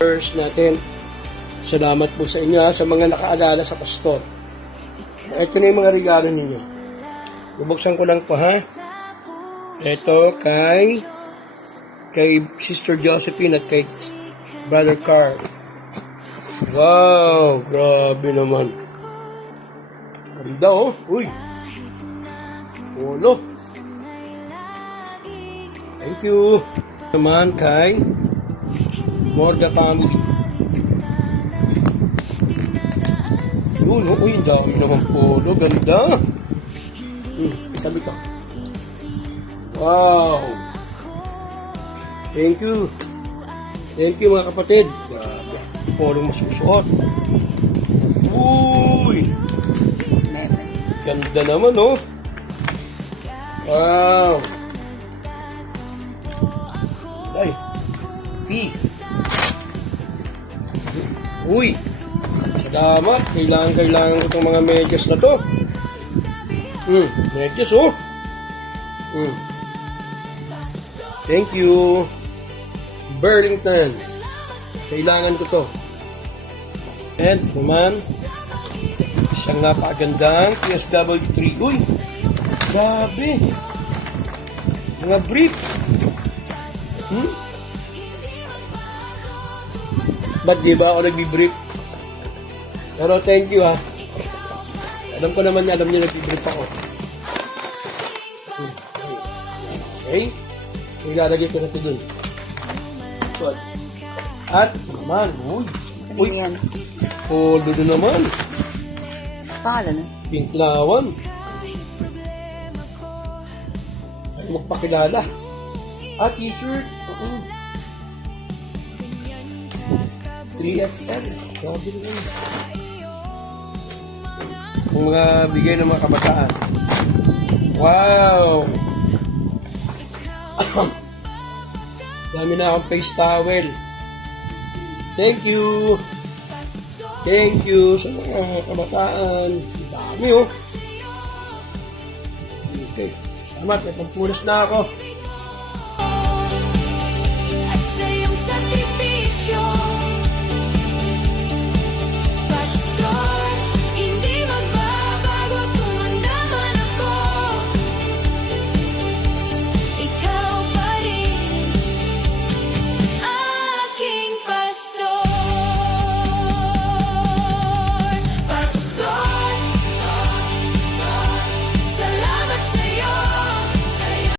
First natin, salamat po sa inyo sa mga nakaalala sa pastor. Ito na yung mga regalo ninyo. Bubuksan ko lang po ha. Ito kay Sister Josephine at kay Brother Carl. Wow, grabe naman. Ganda oh. Uy. Ulo. Thank you. Naman kay Morga family. Yun, oh, uy, dami naman polo. Ganda. Sabi ka. Wow. Thank you. Thank you mga kapatid. Grabe. Polong masusuot. Uy. Ganda naman, oh. Wow. Ay. Peace. Uy. Salamat. Kailangan ko itong mga medyas na to. Medyas, oh. Thank you. Burlington. Kailangan ko to. And naman, isang napakagandang PSW3. Uy. Grabe. Mga brief. Ba't di ba ako nagbi-brief? Pero thank you ha. Alam ko naman, alam niyo nagbi-brief ako. Okay? Ilalagay ko na ito dun. At naman, uy. Poldo na naman. Pangalan na? Pinklawan. Ay, magpakilala. At t-shirt. 3XL. Grabe naman. Kung mga bigay ng mga kabataan. Wow! Dami na akong face towel. Thank you! Thank you sa mga kabataan. Dami oh. Okay. Salamat. May pampunas na ako.